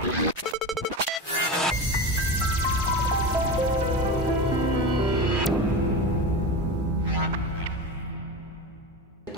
We're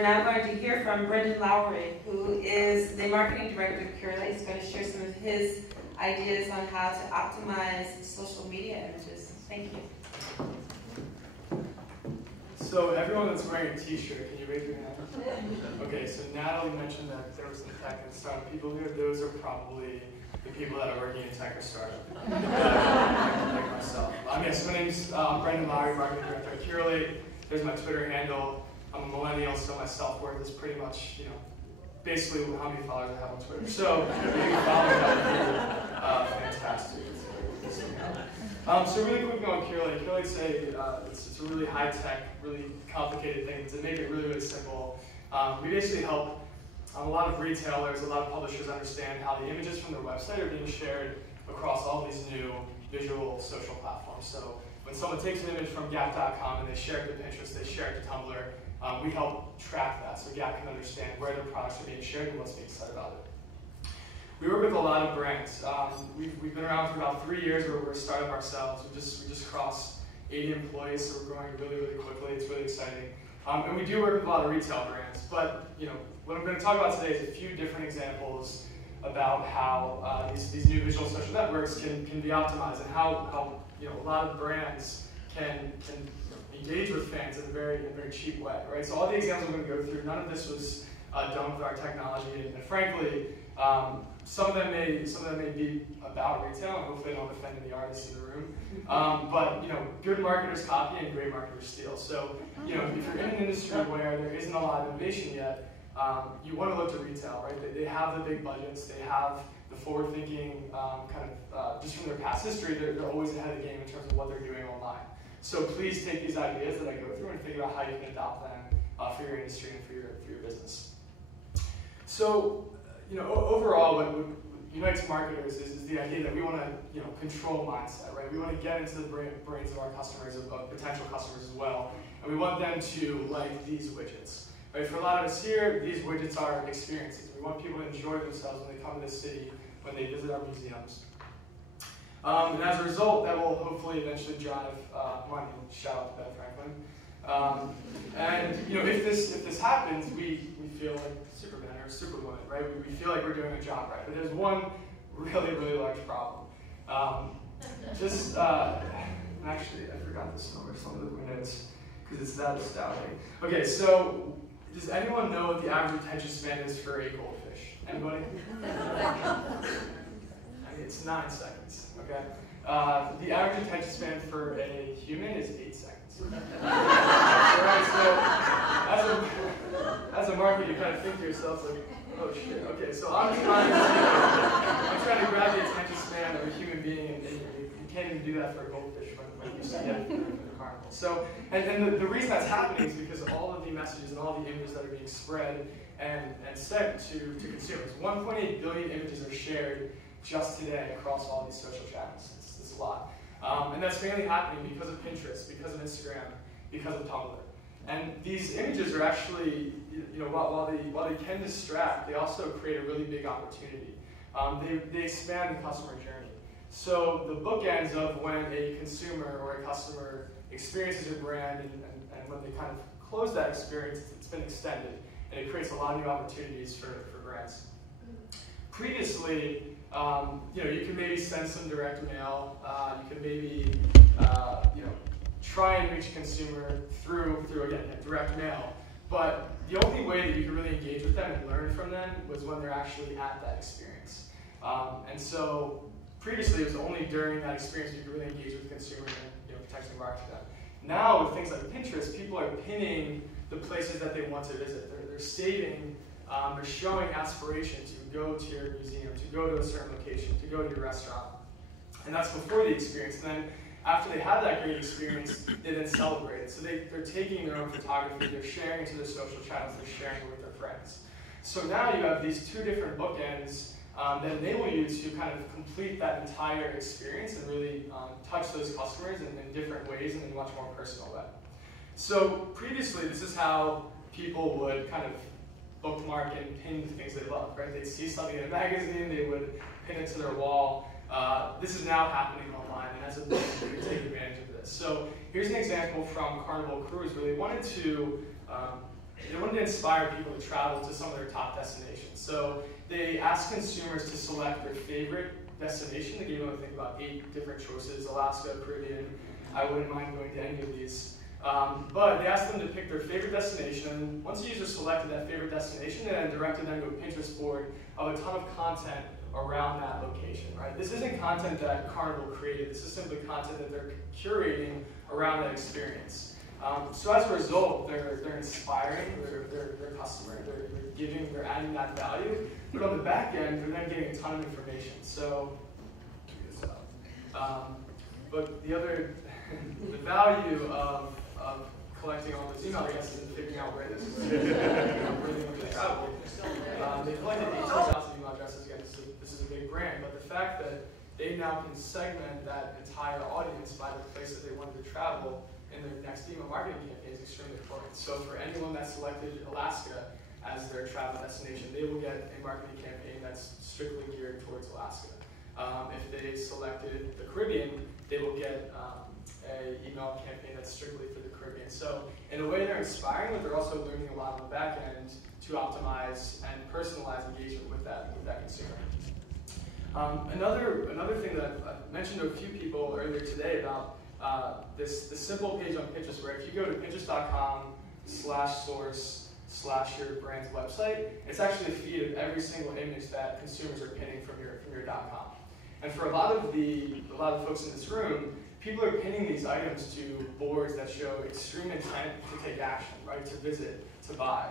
now going to hear from Lowery, who is the marketing director of Curalate. He's going to share some of his ideas on how to optimize social media images. Thank you. So everyone that's wearing a t-shirt, can you raise your hand? Okay, so Natalie mentioned that there was some tech and startup people here. Those are probably the people that are working in tech or startup, like myself. Yes, my name's Brendan Lowery, marketing director at Curalate. There's my Twitter handle. I'm a millennial, so my self-worth is pretty much, basically how many followers I have on Twitter. So if you can follow me up here, fantastic. So really quickly on Curalate. Curalate's it's a really high-tech, really complicated thing. To make it really, really simple, we basically help a lot of retailers, a lot of publishers understand how the images from their website are being shared across all these new visual social platforms. So when someone takes an image from Gap.com and they share it to Pinterest, they share it to Tumblr, we help track that so Gap can understand where their products are being shared and what's being said about it. We work with a lot of brands. We've been around for about 3 years. We're a startup ourselves. We just crossed 80 employees, so we're growing really, really quickly. It's really exciting. And we do work with a lot of retail brands. But what I'm going to talk about today is a few different examples about how these new visual social networks can be optimized and how a lot of brands can engage with fans in a very cheap way, right? So all the examples I'm going to go through, none of this was done with our technology, and frankly, some of them may be about retail, and hopefully I don't offend any artists in the room. But good marketers copy and great marketers steal. So if you're in an industry where there isn't a lot of innovation yet, you want to look to retail, right? They have the big budgets, they have the forward-thinking just from their past history, they're always ahead of the game in terms of what they're doing online. So please take these ideas that I go through and think about how you can adopt them for your industry and for your business. So, overall, what unites marketers is the idea that we want to, control mindset, right? We want to get into the brains of our customers, of potential customers as well, and we want them to like these widgets, right? For a lot of us here, these widgets are experiences. We want people to enjoy themselves when they come to the city, when they visit our museums. And as a result, that will hopefully eventually drive money. Shout out to Ben Franklin. And if this happens, we feel like Superman or Superwoman, right? We feel like we're doing a job right. But there's one really, really large problem. Actually, I forgot this number. Some of the notes because it's that astounding. Okay, so does anyone know what the average attention span is for a goldfish? Anybody? It's 9 seconds, okay? The average attention span for a human is 8 seconds. Alright, so as a marketer, you kind of think to yourself, like, oh shit, okay, so I'm trying to grab the attention span of a human being, and you can't even do that for a goldfish when you see it in the carnival. So, and the reason that's happening is because all of the messages and all the images that are being spread and sent to consumers. 1.8 billion images are shared just today across all these social channels. It's a lot. And that's mainly happening because of Pinterest, because of Instagram, because of Tumblr. And these images are actually, while they can distract, they also create a really big opportunity. They expand the customer journey. So the bookends of when a consumer or a customer experiences your brand and when they kind of close that experience, it's been extended. And it creates a lot of new opportunities for brands. Previously, you can maybe send some direct mail. You can maybe, try and reach a consumer through again, direct mail. But the only way that you can really engage with them and learn from them was when they're actually at that experience. And so previously, it was only during that experience you could really engage with the consumer and potentially market to them. Now, with things like Pinterest, people are pinning the places that they want to visit. They're saving. They're showing aspiration to go to your museum, to go to a certain location, to go to your restaurant. And that's before the experience. And then after they have that great experience, they then celebrate it. So they're taking their own photography, they're sharing it to their social channels, they're sharing it with their friends. So now you have these two different bookends that enable you to kind of complete that entire experience and really touch those customers in different ways and in a much more personal way. So previously, this is how people would kind of bookmark and pin the things they love, right? They'd see something in a magazine, they would pin it to their wall. This is now happening online, and as a business, you can take advantage of this. So here's an example from Carnival Cruise where they wanted to inspire people to travel to some of their top destinations. So they asked consumers to select their favorite destination. They gave them, I think, about 8 different choices: Alaska, Caribbean. I wouldn't mind going to any of these. But they asked them to pick their favorite destination, and once the user selected that favorite destination, they then directed them to a Pinterest board of a ton of content around that location, right? This isn't content that Carnival created. This is simply content that they're curating around that experience. So as a result, they're inspiring their customer. They're adding that value. But on the back end, they're then getting a ton of information. So, but the value of collecting all those email addresses and figuring out where this is where they want to travel. They collected 18,000 email addresses. Again, this is a big brand, but the fact that they now can segment that entire audience by the place that they wanted to travel in their next email marketing campaign is extremely important. So for anyone that selected Alaska as their travel destination, they will get a marketing campaign that's strictly geared towards Alaska. If they selected the Caribbean, they will get an email campaign that's strictly for the Caribbean. So in a way, they're inspiring, but they're also learning a lot on the back end to optimize and personalize engagement with that consumer. Another thing that I mentioned to a few people earlier today about this simple page on Pinterest, where if you go to pinterest.com/source/your brand's website, it's actually a feed of every single image that consumers are pinning from your .com. And for a lot of the folks in this room, people are pinning these items to boards that show extreme intent to take action, right? To visit, to buy.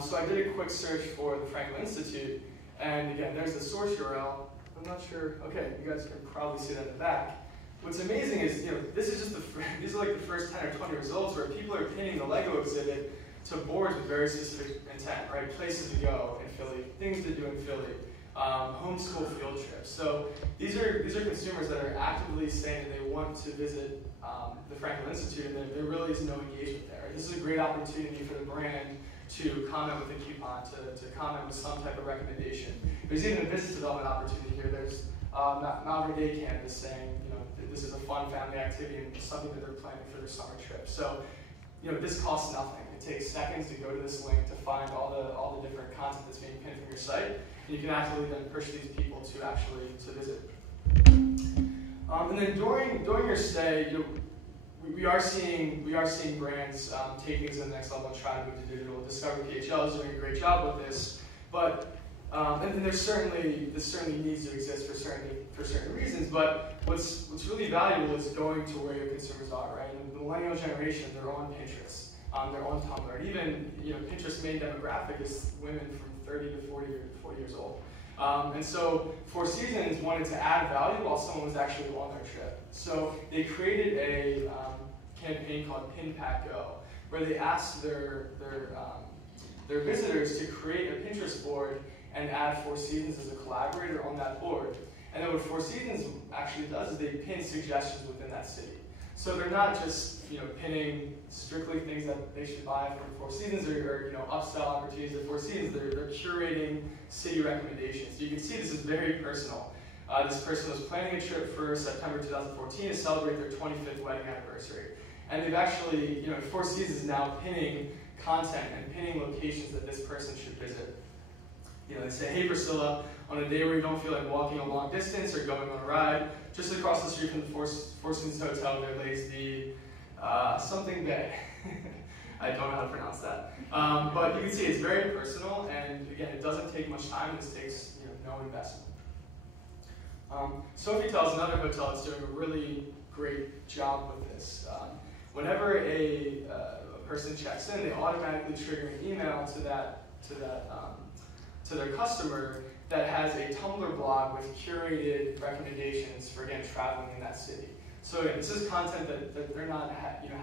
So I did a quick search for the Franklin Institute, and again, there's the source URL. I'm not sure. Okay, you guys can probably see that in the back. What's amazing is, this is just these are like the first 10 or 20 results where people are pinning the Lego exhibit to boards with very specific intent, right? Places to go in Philly, things to do in Philly, homeschool field trips. So these are consumers that are actively saying that they want to visit the Franklin Institute, and there really is no engagement there. This is a great opportunity for the brand to comment with a coupon, to comment with some type of recommendation. There's even a business development opportunity here. There's Malvern Day Campus saying, this is a fun family activity and something that they're planning for their summer trip. So, this costs nothing. It takes seconds to go to this link to find all the different content that's being pinned from your site, and you can actually then push these people to visit. And then during your stay, we are seeing brands take things to the next level and try to move to digital. Discover PHL is doing a great job with this, but and this certainly needs to exist for certain reasons. But what's really valuable is going to where your consumers are, right? And the millennial generation, they're on Pinterest, they're on Tumblr, and even Pinterest's main demographic is women from 30 to 40 years old. And so Four Seasons wanted to add value while someone was actually on their trip. So they created a campaign called Pin Pack Go, where they asked their visitors to create a Pinterest board and add Four Seasons as a collaborator on that board. And then what Four Seasons actually does is they pin suggestions within that city. So they're not just pinning strictly things that they should buy from Four Seasons or upsell opportunities at Four Seasons. They're curating city recommendations. So you can see this is very personal. This person was planning a trip for September 2014 to celebrate their 25th wedding anniversary. And they've actually, Four Seasons is now pinning content and pinning locations that this person should visit. They say, hey Priscilla, on a day where you don't feel like walking a long distance or going on a ride, just across the street from the Four Seasons Hotel, there lays the something bay. I don't know how to pronounce that. But you can see it's very personal, and again, it doesn't take much time. This takes no investment. Sofitel is another hotel that's doing a really great job with this. Whenever a person checks in, they automatically trigger an email to their customer that has a Tumblr blog with curated recommendations for, again, traveling in that city. So again, this is content that they're not having to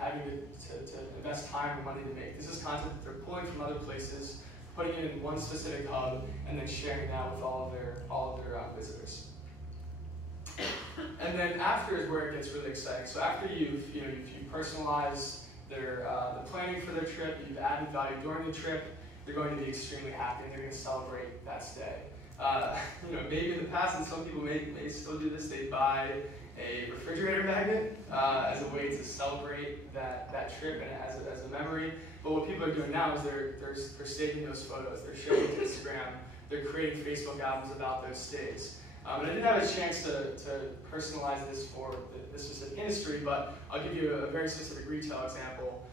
invest time or money to make. This is content that they're pulling from other places, putting it in one specific hub, and then sharing that with all of their visitors. And then after is where it gets really exciting. So after you've personalized the planning for their trip, you've added value during the trip, they're going to be extremely happy and they're going to celebrate that stay. Maybe in the past, and some people may still do this, they buy a refrigerator magnet as a way to celebrate that trip and as a memory. But what people are doing now is they're saving those photos, they're sharing it to Instagram, they're creating Facebook albums about those stays. And I didn't have a chance to personalize this for this specific industry, but I'll give you a very specific retail example.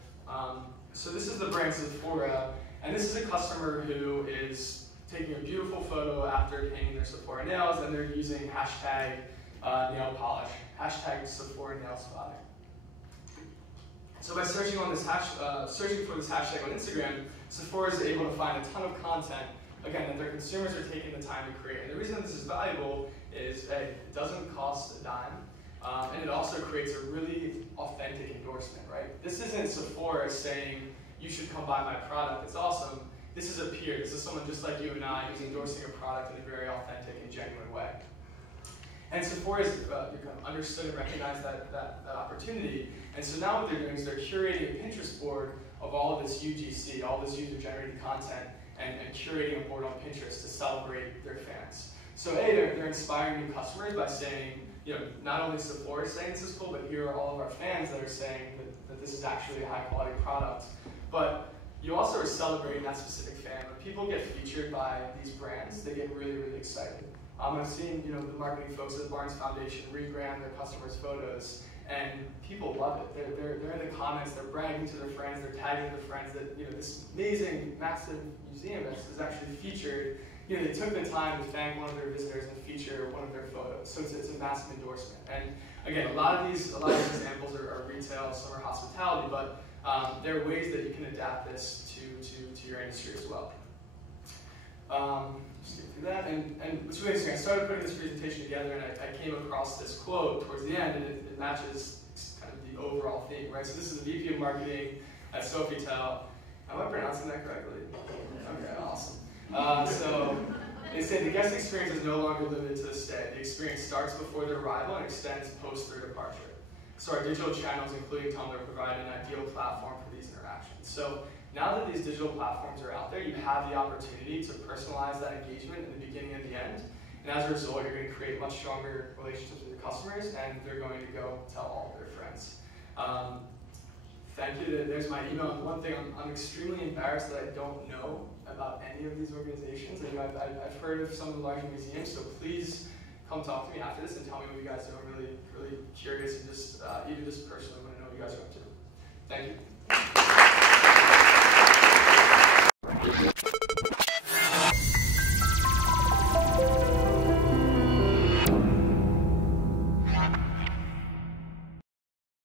So this is the brand Sephora, and this is a customer who is taking a beautiful photo after painting their Sephora nails, and they're using hashtag nail polish, hashtag Sephora nail spotting. So by searching for this hashtag on Instagram, Sephora is able to find a ton of content, again, that their consumers are taking the time to create. And the reason this is valuable is that it doesn't cost a dime, and it also creates a really authentic endorsement, right? This isn't Sephora saying, you should come buy my product, it's awesome. This is a peer, this is someone just like you and I who's endorsing a product in a very authentic and genuine way. And Sephora has understood and recognized that opportunity. And so now what they're doing is they're curating a Pinterest board of all of this UGC, all this user-generated content, and curating a board on Pinterest to celebrate their fans. So they're inspiring new customers by saying, not only Sephora is saying this is cool, but here are all of our fans that are saying that this is actually a high-quality product. But you also are celebrating that specific fan. When people get featured by these brands, they get really, really excited. I've seen, the marketing folks at the Barnes Foundation rebrand their customers' photos, and people love it. They're in the comments, they're bragging to their friends, they're tagging their friends that, this amazing, massive museum is actually featured. They took the time to thank one of their visitors and feature one of their photos. So it's a massive endorsement. And again, a lot of these examples are retail, some are hospitality, but there are ways that you can adapt this to your industry as well. Just get through that, and it's really interesting. I started putting this presentation together, and I came across this quote towards the end, and it matches kind of the overall theme, right? So this is the VP of Marketing at Sofitel. Am I pronouncing that correctly? Okay, awesome. So they say the guest experience is no longer limited to the stay. The experience starts before their arrival and extends post their departure. So our digital channels, including Tumblr, provide an ideal platform for these interactions. So now that these digital platforms are out there, you have the opportunity to personalize that engagement in the beginning and the end. And as a result, you're going to create much stronger relationships with your customers, and they're going to go tell all of their friends. Thank you. There's my email. And one thing, I'm extremely embarrassed that I don't know about any of these organizations. I've heard of some of the larger museums, so please come talk to me after this and tell me what you guys do. I'm really, really curious and just even just personally want to know what you guys are up to. Thank you.